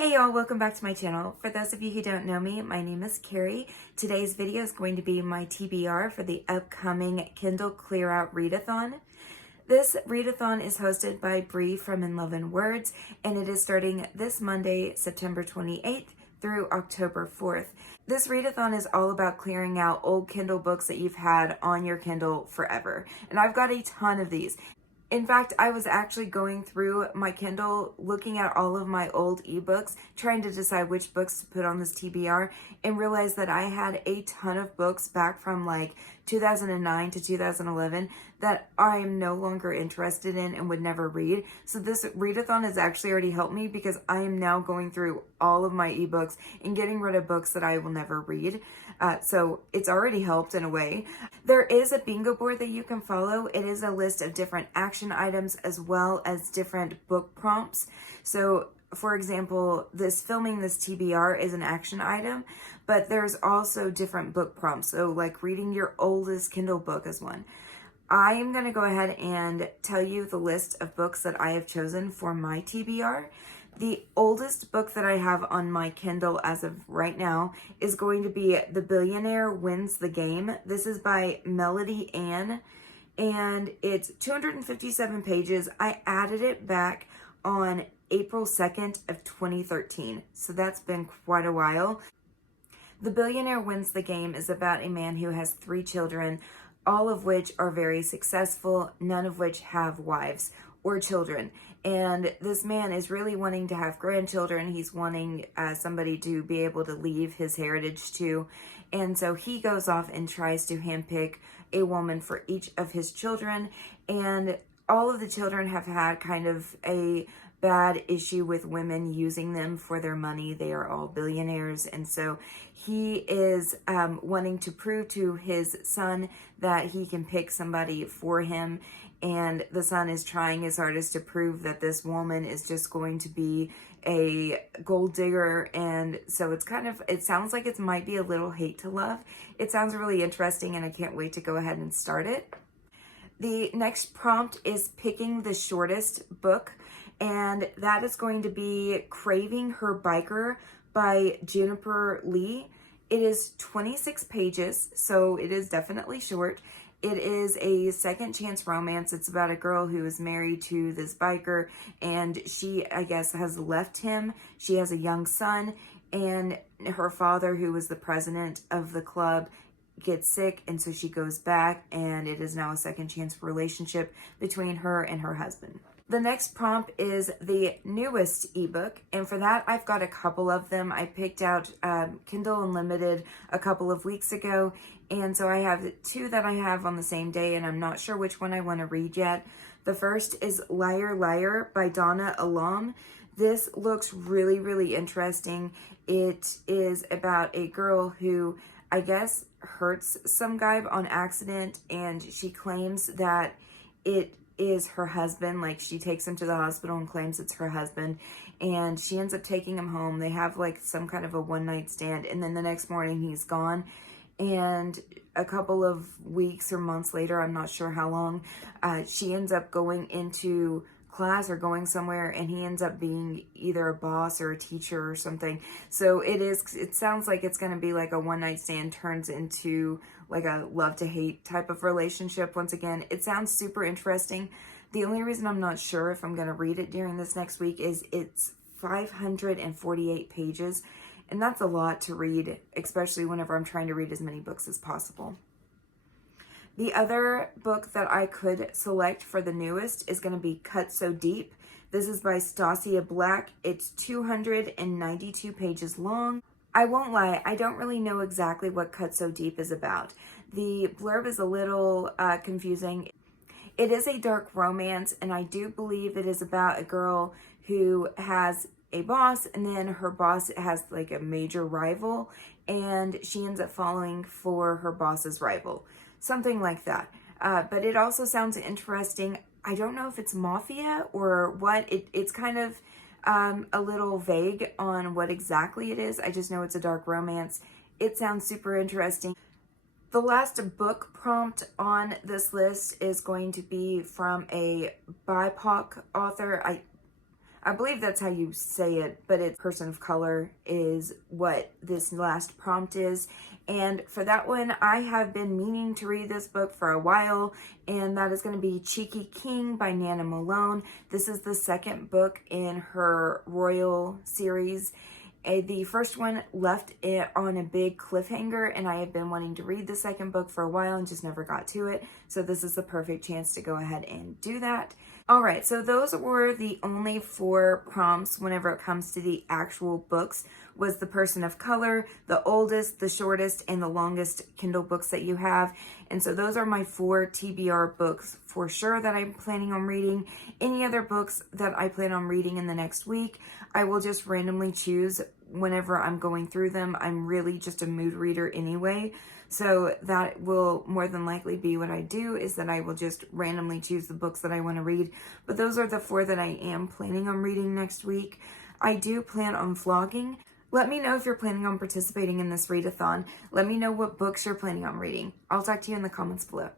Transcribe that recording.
Hey y'all, welcome back to my channel. For those of you who don't know me, my name is Carrie. Today's video is going to be my TBR for the upcoming Kindle Clear Out Readathon. This readathon is hosted by Bree from In Love and Words, and it is starting this Monday, September 28th through October 4th. This readathon is all about clearing out old Kindle books that you've had on your Kindle forever. And I've got a ton of these. In fact, I was actually going through my Kindle, looking at all of my old ebooks, trying to decide which books to put on this TBR, and realized that I had a ton of books back from like 2009 to 2011 that I am no longer interested in and would never read. So this readathon has actually already helped me because I am now going through all of my ebooks and getting rid of books that I will never read. So it's already helped in a way. There is a bingo board that you can follow. It is a list of different action items as well as different book prompts. So for example, filming this TBR is an action item, but there's also different book prompts. So like reading your oldest Kindle book is one. I am going to go ahead and tell you the list of books that I have chosen for my TBR. The oldest book that I have on my Kindle as of right now is going to be The Billionaire Wins the Game. This is by Melody Ann, and it's 257 pages. I added it back on April 2nd of 2013, so that's been quite a while. The Billionaire Wins the Game is about a man who has 3 children, all of which are very successful, none of which have wives or children. And this man is really wanting to have grandchildren. He's wanting somebody to be able to leave his heritage to. And so he goes off and tries to handpick a woman for each of his children. And all of the children have had kind of a bad issue with women using them for their money. They are all billionaires. And so he is wanting to prove to his son that he can pick somebody for him. And the son is trying his hardest to prove that this woman is just going to be a gold digger. And so it sounds like it might be a little hate to love. It sounds really interesting, and I can't wait to go ahead and start it. The next prompt is picking the shortest book, and that is going to be Craving Her Biker by Juniper Lee. It is 26 pages, so it is definitely short. It is a second chance romance. It's about a girl who is married to this biker, and she, I guess, has left him. She has a young son, and her father, who was the president of the club, gets sick, and so she goes back, and it is now a second chance relationship between her and her husband. The next prompt is the newest ebook, and for that I've got a couple of them. I picked out Kindle Unlimited a couple of weeks ago, and so I have 2 that I have on the same day, and I'm not sure which one I want to read yet. The first is Liar Liar by Donna Alom. This looks really, really interesting. It is about a girl who, I guess, hurts some guy on accident, and she claims that it is her husband. Like, she takes him to the hospital and claims it's her husband, and she ends up taking him home. They have like some kind of a one-night stand, and then the next morning he's gone. And a couple of weeks or months later, I'm not sure how long, she ends up going into class or going somewhere, and he ends up being either a boss or a teacher or something. So it sounds like it's going to be like a one-night stand turns into like a love to hate type of relationship. Once again, it sounds super interesting. The only reason I'm not sure if I'm going to read it during this next week is it's 548 pages, and that's a lot to read, especially whenever I'm trying to read as many books as possible. The other book that I could select for the newest is going to be Cut So Deep. This is by Stasia Black. It's 292 pages long. I won't lie, I don't really know exactly what Cut So Deep is about. The blurb is a little confusing. It is a dark romance, and I do believe it is about a girl who has a boss, and then her boss has like a major rival, and she ends up falling for her boss's rival. Something like that. But it also sounds interesting. I don't know if it's mafia or what. It's kind of a little vague on what exactly it is. I just know it's a dark romance. It sounds super interesting. The last book prompt on this list is going to be from a BIPOC author. I believe that's how you say it, but it's person of color is what this last prompt is. And for that one, I have been meaning to read this book for a while, and that is going to be Cheeky King by Nana Malone. This is the second book in her Royal series. The first one left it on a big cliffhanger, and I have been wanting to read the second book for a while and just never got to it. So this is the perfect chance to go ahead and do that. All right, so those were the only 4 prompts whenever it comes to the actual books, was the person of color, the oldest, the shortest, and the longest Kindle books that you have. And so those are my 4 TBR books for sure that I'm planning on reading. Any other books that I plan on reading in the next week, I will just randomly choose whenever I'm going through them. I'm really just a mood reader anyway. So that will more than likely be what I do, is that I will just randomly choose the books that I want to read. But those are the 4 that I am planning on reading next week. I do plan on vlogging. Let me know if you're planning on participating in this readathon. Let me know what books you're planning on reading. I'll talk to you in the comments below.